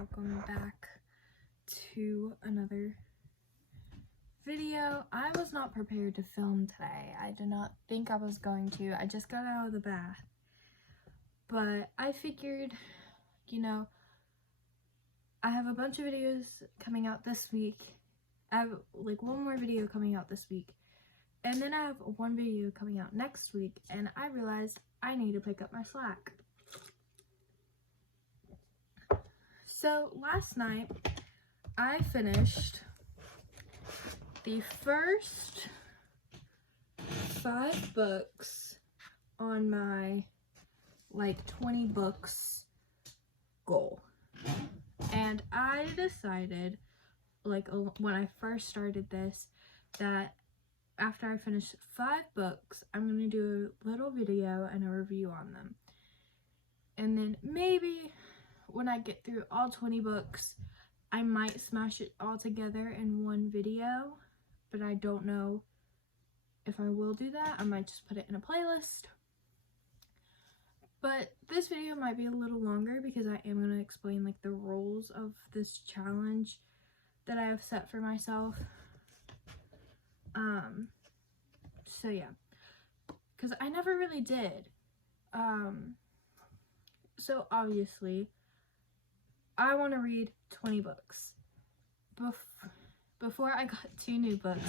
welcome back to another video. I was not prepared to film today. I did not think I was going to. I just got out of the bath. But I figured, I have a bunch of videos coming out this week. I have like one more video coming out this week. And then I have one video coming out next week. And I realized I need to pick up my slack. So last night, I finished the first 5 books on my 20 books goal. And I decided, when I first started this, that after I finish 5 books, I'm going to do a little video and a review on them. And then maybe when I get through all 20 books, I might smash it all together in one video, but I don't know if I will do that. I might just put it in a playlist. But this video might be a little longer because I am going to explain the rules of this challenge that I have set for myself. So yeah, because I never really did. So obviously, I want to read 20 books. Before I got 2 new books,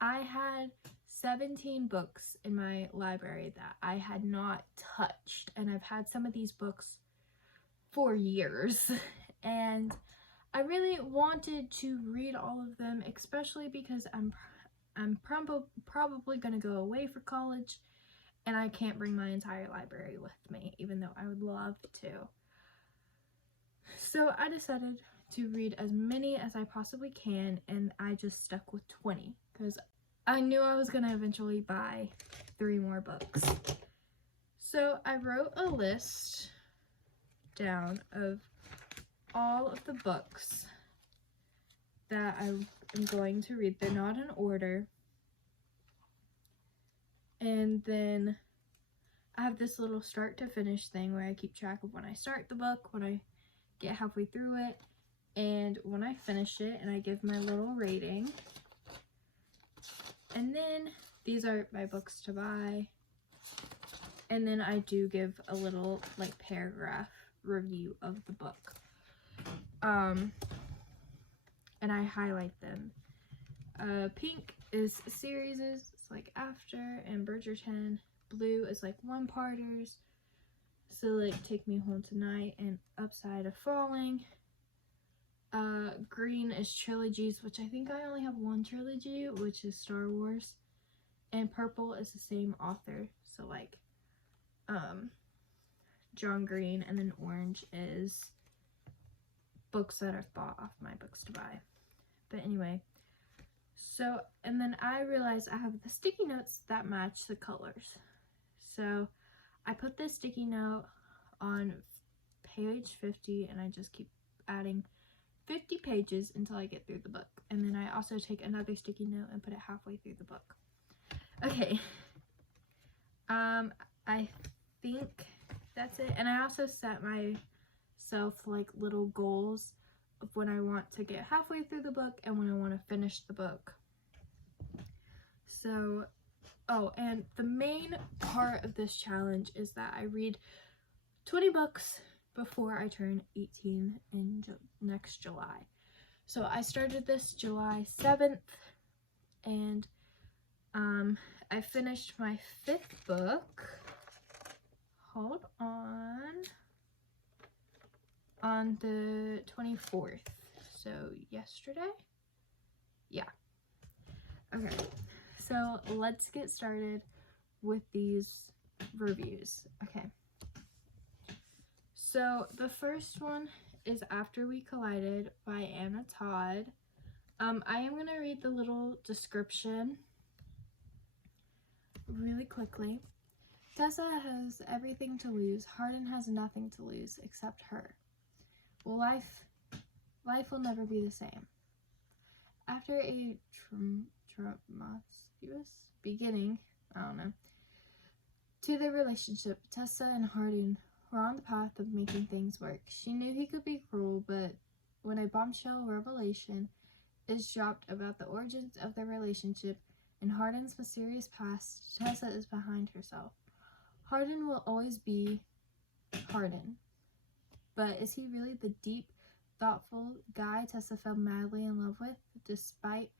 I had 17 books in my library that I had not touched, and I've had some of these books for years, and I really wanted to read all of them, especially because I'm probably going to go away for college, and I can't bring my entire library with me, even though I would love to. So I decided to read as many as I possibly can, and I just stuck with 20 because I knew I was going to eventually buy 3 more books. So I wrote a list down of all of the books that I am going to read. They're not in order. And then I have this little start to finish thing where I keep track of when I start the book, when I get halfway through it, and when I finish it, and I give my little rating. And then these are my books to buy, and then I do give a little paragraph review of the book, and I highlight them. Pink is series, it's After and Bridgerton. Blue is one-parters, so Take Me Home Tonight and Upside of Falling. Green is trilogies, which I think I only have one trilogy, which is Star Wars. And purple is the same author, so John Green. And then orange is books that I've bought off my books to buy. But anyway, so, and then I realized I have the sticky notes that match the colors. So I put this sticky note on page 50, and I just keep adding 50 pages until I get through the book. And then I also take another sticky note and put it halfway through the book. Okay. I think that's it. And I also set myself little goals of when I want to get halfway through the book and when I want to finish the book. So, oh, and the main part of this challenge is that I read 20 books before I turn 18 in next July. So I started this July 7th, and I finished my 5th book. Hold on the 24th. So yesterday? Yeah. Okay. So let's get started with these reviews. Okay. So the first one is After We Collided by Anna Todd. I am going to read the little description really quickly. Tessa has everything to lose. Hardin has nothing to lose except her. Well, life will never be the same. After a tumultuous beginning, I don't know, to the relationship, Tessa and Hardin were on the path of making things work. She knew he could be cruel, but when a bombshell revelation is dropped about the origins of their relationship and Hardin's mysterious past, Tessa is behind herself. Hardin will always be Hardin. But is he really the deep, thoughtful guy Tessa fell madly in love with, despite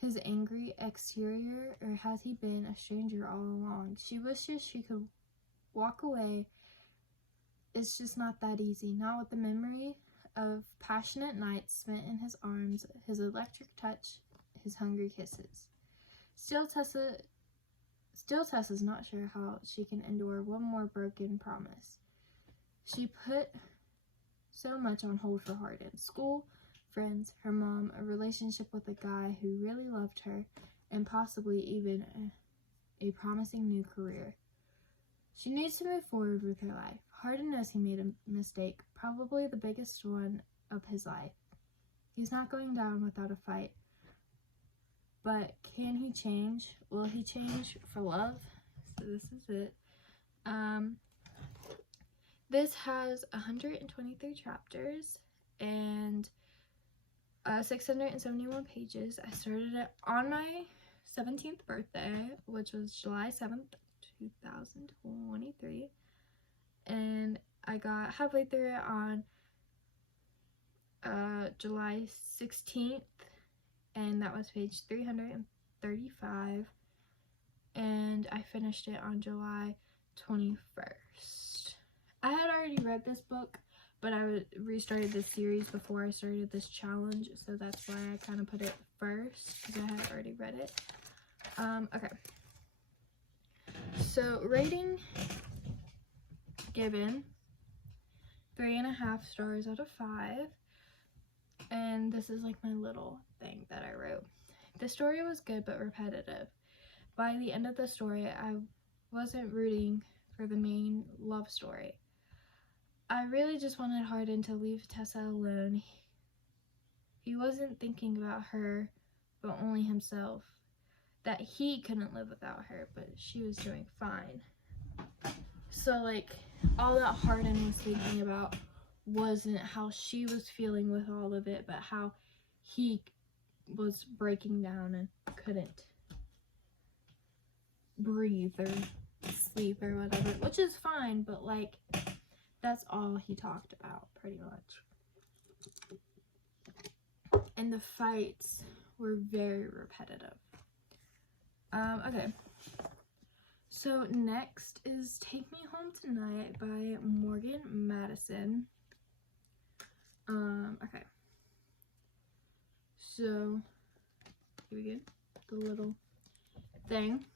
his angry exterior, or has he been a stranger all along? She wishes she could walk away. It's just not that easy, not with the memory of passionate nights spent in his arms, his electric touch, his hungry kisses. Still, Tessa's not sure how she can endure one more broken promise. She put so much on hold for Hardin. School, friends, her mom, a relationship with a guy who really loved her, and possibly even a promising new career. She needs to move forward with her life. Hardin knows he made a mistake, probably the biggest one of his life. He's not going down without a fight. But can he change? Will he change for love? So this is it. This has 123 chapters and 671 pages. I started it on my 17th birthday, which was July 7th, 2023. And I got halfway through it on July 16th, and that was page 335. And I finished it on July 21st. I had already read this book, but I restarted this series before I started this challenge, so that's why I kind of put it first, because I had already read it. Okay. So, rating given 3.5 stars out of 5. And this is like my little thing that I wrote. The story was good but repetitive. By the end of the story, I wasn't rooting for the main love story. I really just wanted Hardin to leave Tessa alone. He wasn't thinking about her, but only himself. That he couldn't live without her, but she was doing fine. So, like, all that Hardin was thinking about wasn't how she was feeling with all of it, but how he was breaking down and couldn't breathe or sleep or whatever, which is fine, but like that's all he talked about pretty much. And the fights were very repetitive. Okay, so next is Take Me Home Tonight by Morgan Madison. Okay, so here we go, the little thing,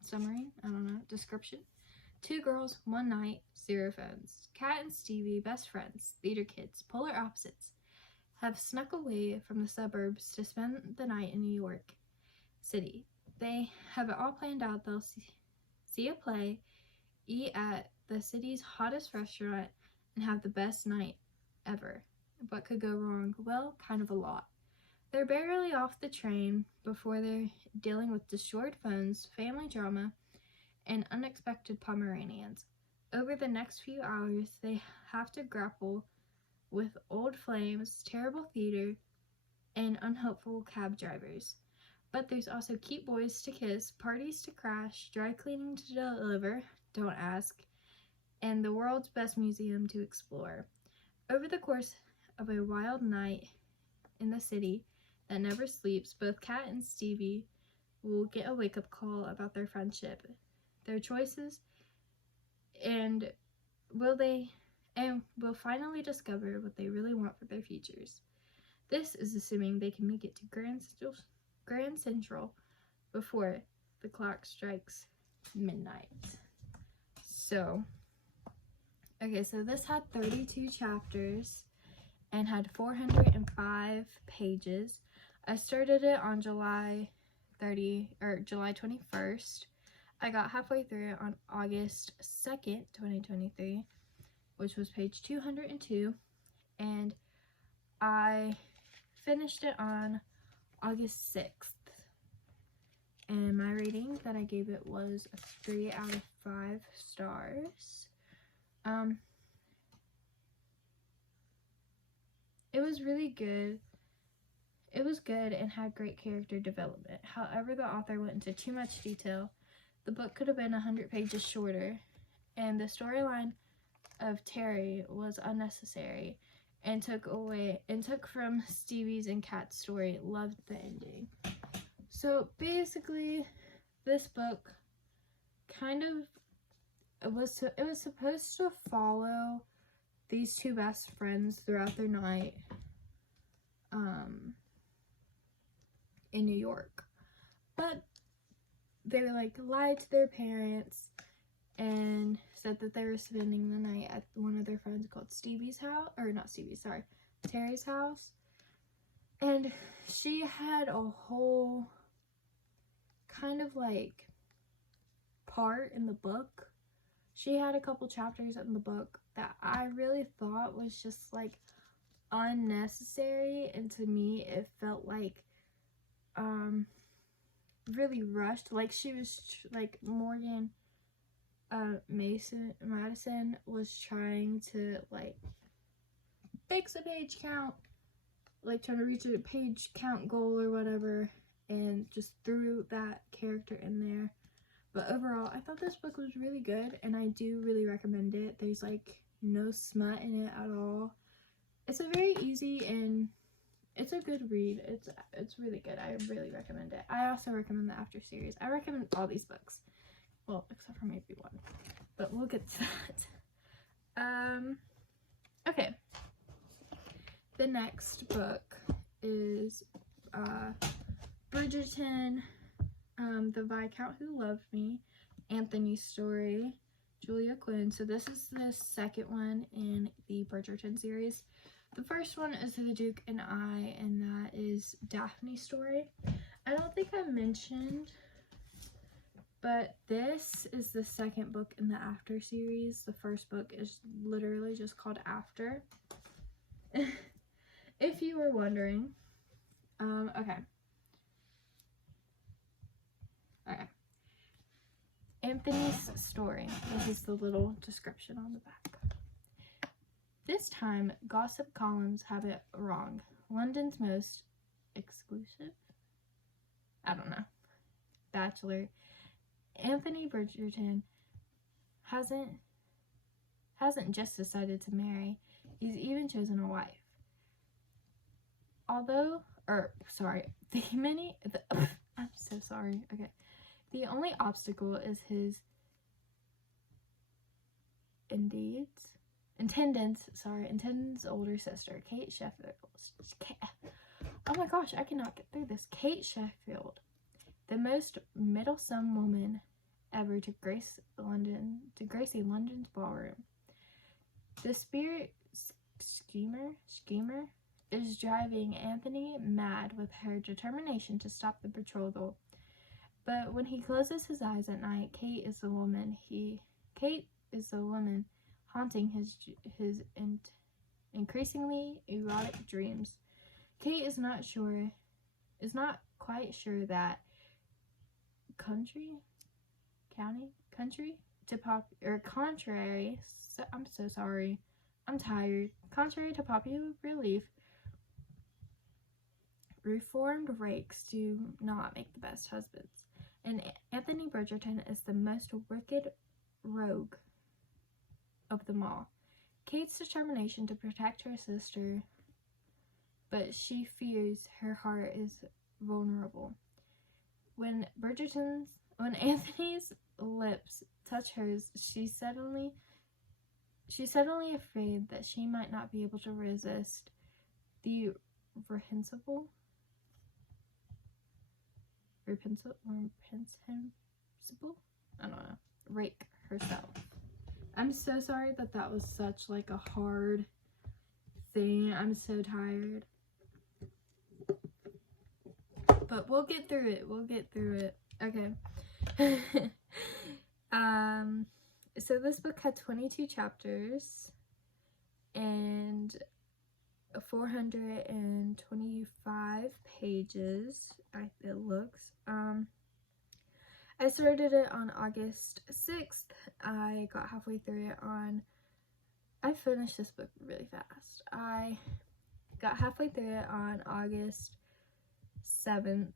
summary, I don't know, description. 2 girls, 1 night, 0 phones. Kat and Stevie, best friends, theater kids, polar opposites, have snuck away from the suburbs to spend the night in New York City. They have it all planned out. They'll see a play, eat at the city's hottest restaurant, and have the best night ever. What could go wrong? Well, kind of a lot. They're barely off the train before they're dealing with destroyed phones, family drama, and unexpected Pomeranians. Over the next few hours, they have to grapple with old flames, terrible theater, and unhelpful cab drivers. But there's also cute boys to kiss, parties to crash, dry cleaning to deliver, don't ask, and the world's best museum to explore. Over the course of a wild night in the city that never sleeps, both Kat and Stevie will get a wake-up call about their friendship, their choices, and will finally discover what they really want for their futures. This is assuming they can make it to Grand Central before the clock strikes midnight. So, okay, so this had 32 chapters and had 405 pages. I started it on July 21st. I got halfway through it on August 2nd, 2023, which was page 202, and I finished it on August 6th. And my rating that I gave it was a 3 out of 5 stars. It was really good. It was good and had great character development. However, the author went into too much detail. The book could have been 100 pages shorter, and the storyline of Terry was unnecessary and took from Stevie's and Kat's story. Loved the ending. So basically, this book kind of it was supposed to follow these two best friends throughout their night in New York, but they like lied to their parents and said that they were spending the night at one of their friends called Terry's house. And she had a whole kind of like part in the book. She had a couple chapters in the book that I really thought was just like unnecessary, and to me it felt like really rushed. Like she was like Morgan Madison was trying to like fix a page count, like trying to reach a page count goal or whatever, and just threw that character in there. But overall, I thought this book was really good, and I do really recommend it. There's like no smut in it at all. It's a very easy and it's a good read. It's really good. I really recommend it. I also recommend the After series. I recommend all these books. Well, except for maybe one. But we'll get to that. Okay. The next book is Bridgerton, The Viscount Who Loved Me, Anthony's Story, Julia Quinn. So this is the second one in the Bridgerton series. The first one is The Duke and I, and that is Daphne's story. I don't think I mentioned, but this is the second book in the After series. The first book is literally just called After. If you were wondering. Okay. Anthony's story. This is the little description on the back. This time, gossip columns have it wrong. London's most exclusive? I don't know. Bachelor. Anthony Bridgerton hasn't just decided to marry. He's even chosen a wife. I'm so sorry. Okay. The only obstacle is his intendant's older sister, Kate Sheffield. Oh my gosh, I cannot get through this. Kate Sheffield, the most meddlesome woman ever to grace a London's ballroom. The spirit schemer is driving Anthony mad with her determination to stop the betrothal. But when he closes his eyes at night, Kate is the woman haunting his increasingly erotic dreams. Kate is not quite sure that I'm so sorry. I'm tired. Contrary to popular belief, reformed rakes do not make the best husbands, and Anthony Bridgerton is the most wicked rogue of them all. Kate's determination to protect her sister, but she fears her heart is vulnerable. When Anthony's lips touch hers, she's suddenly afraid that she might not be able to resist the reprehensible rake herself. I'm so sorry that was such like a hard thing. I'm so tired. But we'll get through it. Okay. So this book had 22 chapters and 425 pages, it looks. I started it on August 6th. I got halfway through it on I finished this book really fast. I got halfway through it on August 7th,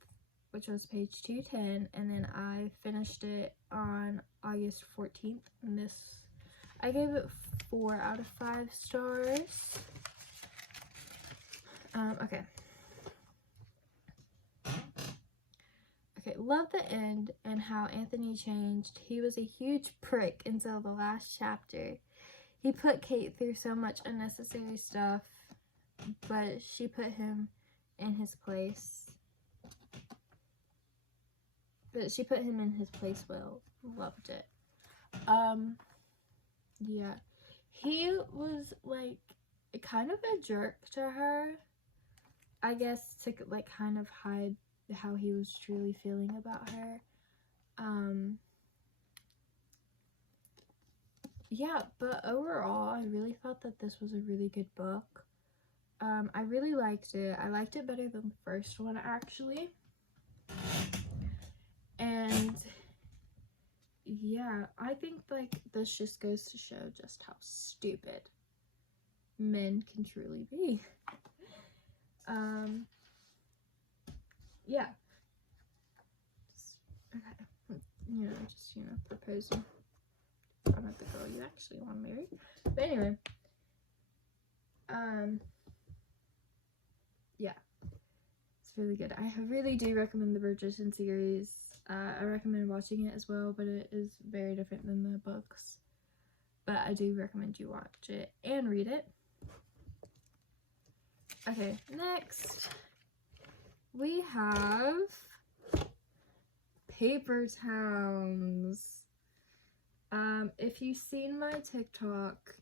which was page 210, and then I finished it on August 14th, and this, I gave it 4 out of 5 stars. Okay. Okay, love the end and how Anthony changed. He was a huge prick until the last chapter. He put Kate through so much unnecessary stuff, but she put him in his place. Well. Loved it. Yeah. He was, like, kind of a jerk to her. I guess to, like, kind of hide how he was truly feeling about her. Yeah, but overall, I really thought that this was a really good book. I really liked it. I liked it better than the first one, actually. And yeah, I think, like, this just goes to show just how stupid men can truly be. Yeah. Okay. Proposing. I'm not the girl you actually want to marry. But anyway. Yeah. It's really good. I really do recommend the Bridgerton series. I recommend watching it as well, but it is very different than the books. But I do recommend you watch it and read it. Okay, next we have Paper Towns. If you've seen my TikTok,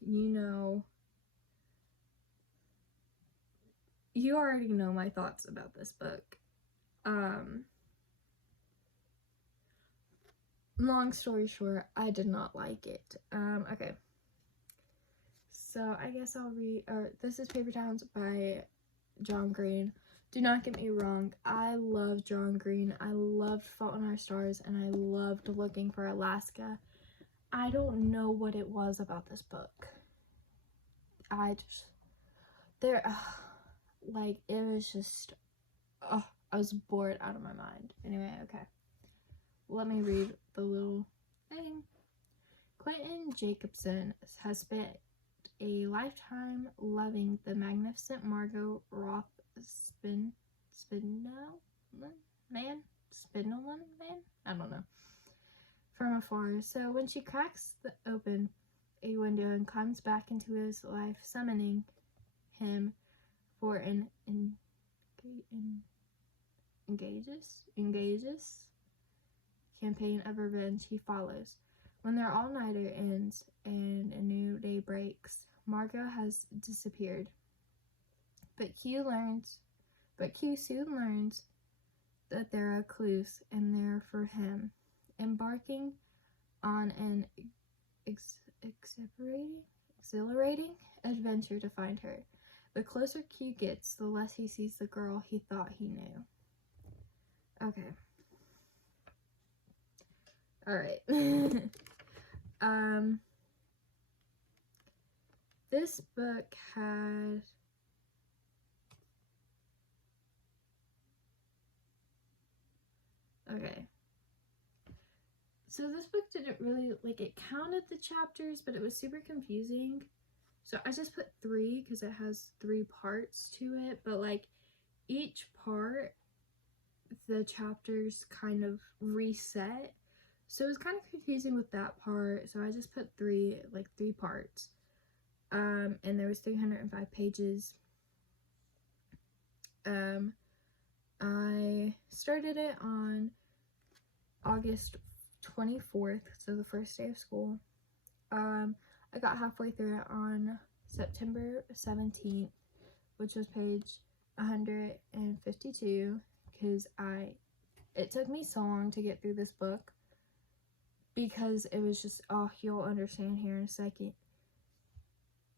you already know my thoughts about this book. Long story short, I did not like it. Okay. So I guess I'll read, this is Paper Towns by John Green. Do not get me wrong, I love John Green. I loved Fault in Our Stars, and I loved Looking for Alaska. I don't know what it was about this book. It was just, I was bored out of my mind. Anyway, okay. Let me read the little thing. Quentin Jacobson has spent a lifetime loving the magnificent Margot Roth Spindleman? I don't know. From afar. So when she cracks open a window and climbs back into his life, summoning him for an engages campaign of revenge, he follows. When their all-nighter ends and a new day breaks, Margot has disappeared. But Q soon learns that there are clues and they're for him, embarking on an exhilarating adventure to find her. The closer Q gets, the less he sees the girl he thought he knew. Okay. Alright. This book had so this book didn't really, it counted the chapters, but it was super confusing. So I just put 3 because it has 3 parts to it, but each part, the chapters kind of reset. So it was kind of confusing with that part. So I just put 3 parts. And there was 305 pages. I started it on August 24th, so the first day of school. I got halfway through it on September 17th, which was page 152, because it took me so long to get through this book, because it was just, you'll understand here in a second.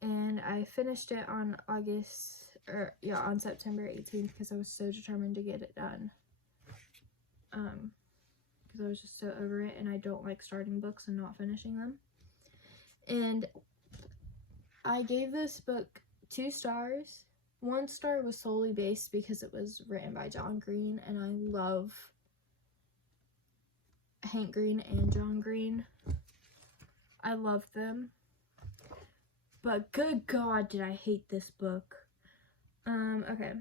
And I finished it on on September 18th, because I was so determined to get it done. Because I was just so over it, and I don't like starting books and not finishing them. And I gave this book 2 stars. 1 star was solely based because it was written by John Green, and I love Hank Green and John Green. I love them. But good God, did I hate this book. Okay.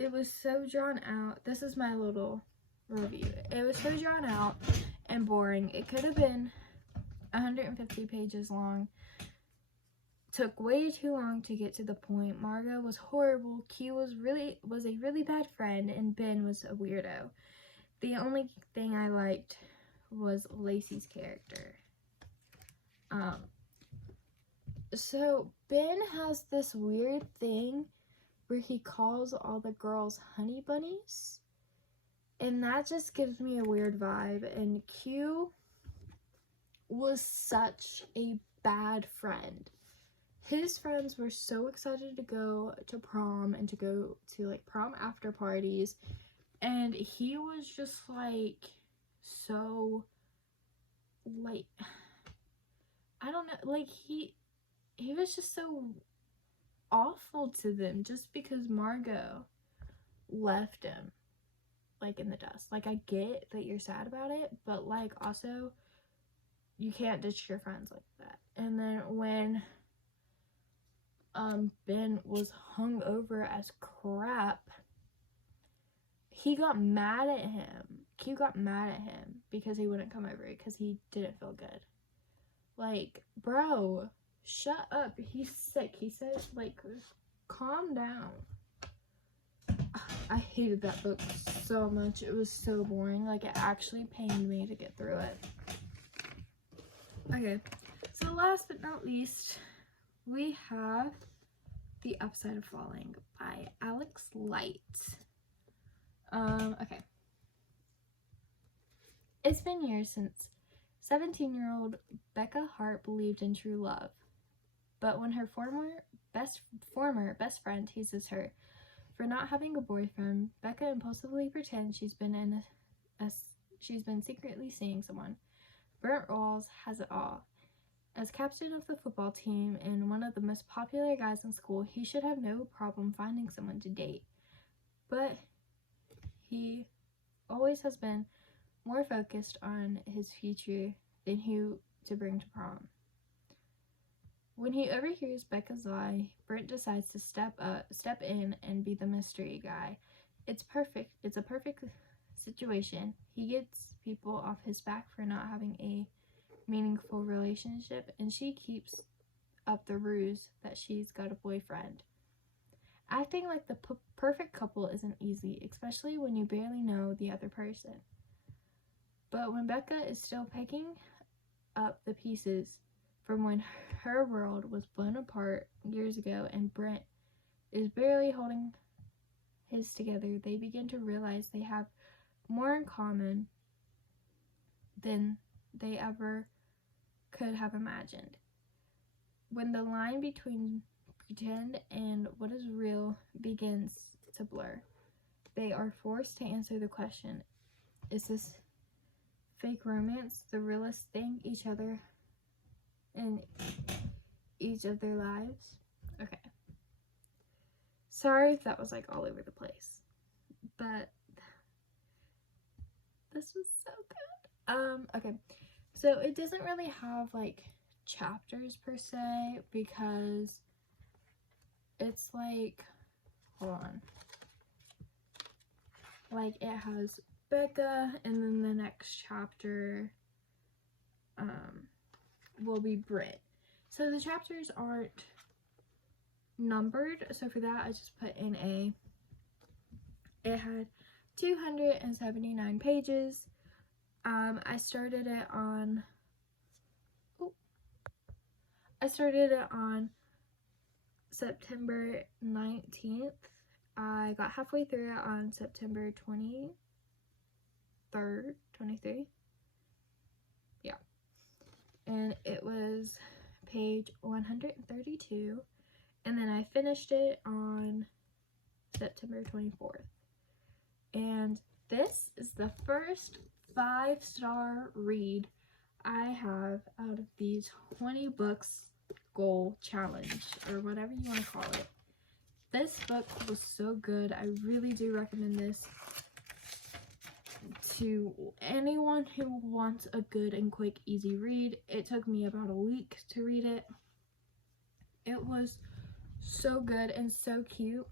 It was so drawn out. This is my little review. It was so drawn out and boring. It could have been 150 pages long. Took way too long to get to the point. Margot was horrible. Q was a really bad friend, and Ben was a weirdo. The only thing I liked was Lacey's character. So Ben has this weird thing where he calls all the girls honey bunnies, and that just gives me a weird vibe. And Q was such a bad friend. His friends were so excited to go to prom and to go to like prom after parties, and he was just like so like, I don't know, like he was just so awful to them just because Margot left him like in the dust. Like, I get that you're sad about it, but like also you can't ditch your friends like that. And then when Ben was hung over as crap, he got mad at him. Q got mad at him because he wouldn't come over because he didn't feel good. Like, bro, shut up. He's sick. He said, like, calm down. I hated that book so much. It was so boring. Like, it actually pained me to get through it. Okay, so last but not least, we have The Upside of Falling by Alex Light. Okay. It's been years since 17-year-old Becca Hart believed in true love. But when her former best friend teases her for not having a boyfriend, Becca impulsively pretends she's been secretly seeing someone. Brent Rawls has it all. As captain of the football team and one of the most popular guys in school, he should have no problem finding someone to date. But he always has been more focused on his future than who to bring to prom. When he overhears Becca's lie, Brent decides to step in and be the mystery guy. It's a perfect situation. He gets people off his back for not having a meaningful relationship, and she keeps up the ruse that she's got a boyfriend. Acting like the perfect couple isn't easy, especially when you barely know the other person. But when Becca is still picking up the pieces from when her world was blown apart years ago and Brent is barely holding his together, they begin to realize they have more in common than they ever could have imagined. When the line between pretend and what is real begins to blur, they are forced to answer the question, is this fake romance the realest thing each other in each of their lives? Okay. Sorry if that was like all over the place, but this was so good. Okay. So it doesn't really have like chapters per se because it's like, hold on. Like it has Becca and then the next chapter will be Brit. So the chapters aren't numbered, so for that I just put in A. It had 279 pages. I started it on September 19th. I got halfway through it on September 23. Yeah. And it was page 132. And then I finished it on September 24th. And this is the first 5-star read I have, out of these 20 books goal challenge, or whatever you want to call it, this book was so good. I really do recommend this to anyone who wants a good and quick, easy read. It took me about a week to read it. It was so good and so cute.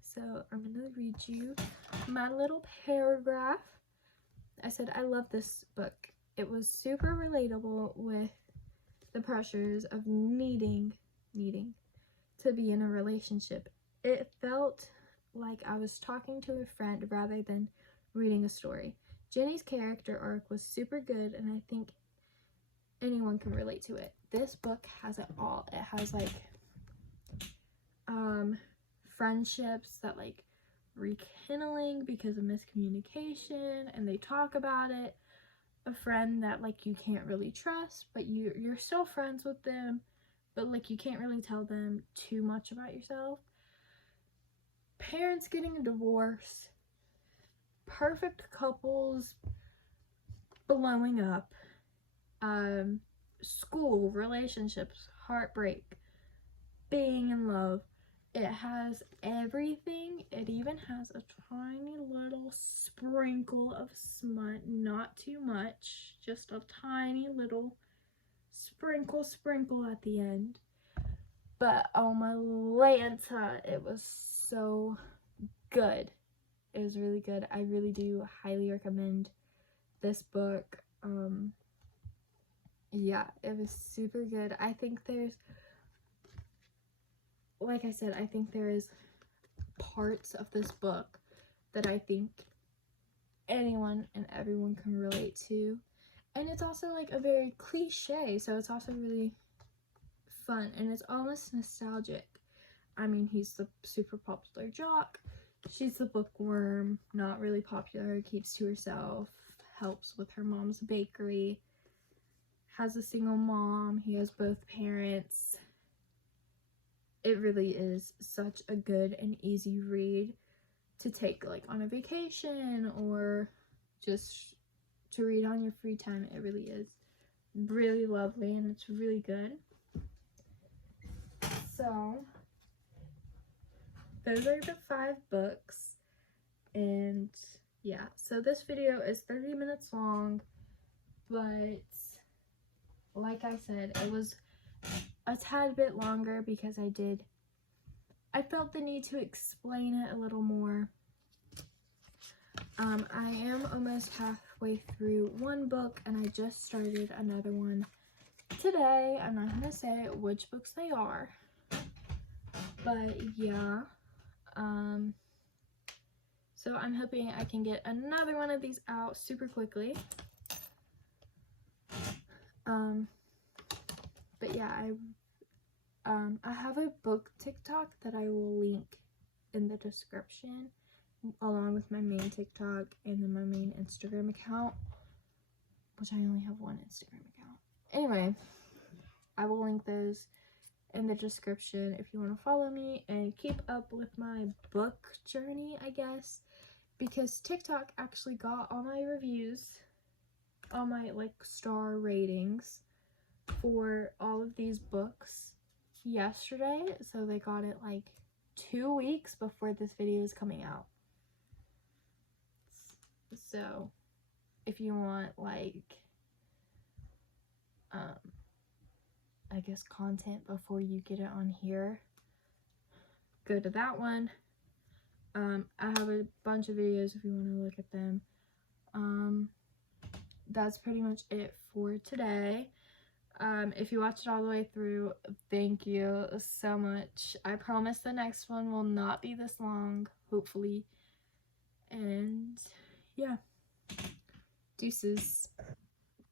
So I'm gonna read you my little paragraph. I said I love this book. It was super relatable with the pressures of needing to be in a relationship. It felt like I was talking to a friend rather than reading a story. Jenny's character arc was super good, and I think anyone can relate to it. This book has it all. It has like friendships that like rekindling because of miscommunication, and they talk about it. A friend that like you can't really trust, but you're still friends with them, but like you can't really tell them too much about yourself. Parents getting a divorce, perfect couples blowing up, school, relationships, heartbreak, being in love. It has everything. It even has a tiny little sprinkle of smut, not too much, just a tiny little sprinkle at the end. But oh my Lanta, it was so good. It was really good. I really do highly recommend this book. Yeah, it was super good. I think there's, like I said, I think there is parts of this book that I think anyone and everyone can relate to. And it's also like a very cliche, so it's also really fun, and it's almost nostalgic. I mean, he's the super popular jock. She's the bookworm, not really popular, keeps to herself, helps with her mom's bakery, has a single mom, he has both parents. It really is such a good and easy read to take like on a vacation or just to read on your free time. It really is really lovely, and it's really good. So those are the 5 books, and yeah, so this video is 30 minutes long, but like I said, it was a tad bit longer because I felt the need to explain it a little more. I am almost halfway through one book, and I just started another one today. I'm not gonna say which books they are, but yeah. So I'm hoping I can get another one of these out super quickly. But yeah, I have a book TikTok that I will link in the description, along with my main TikTok and then my main Instagram account, which I only have one Instagram account. Anyway, I will link those in the description if you want to follow me and keep up with my book journey, I guess, because TikTok actually got all my reviews, all my like star ratings for all of these books yesterday, so they got it like 2 weeks before this video is coming out. So if you want like I guess content before you get it on here, go to that one. I have a bunch of videos if you want to look at them. That's pretty much it for today. If you watched it all the way through, thank you so much. I promise the next one will not be this long, hopefully. And yeah, deuces.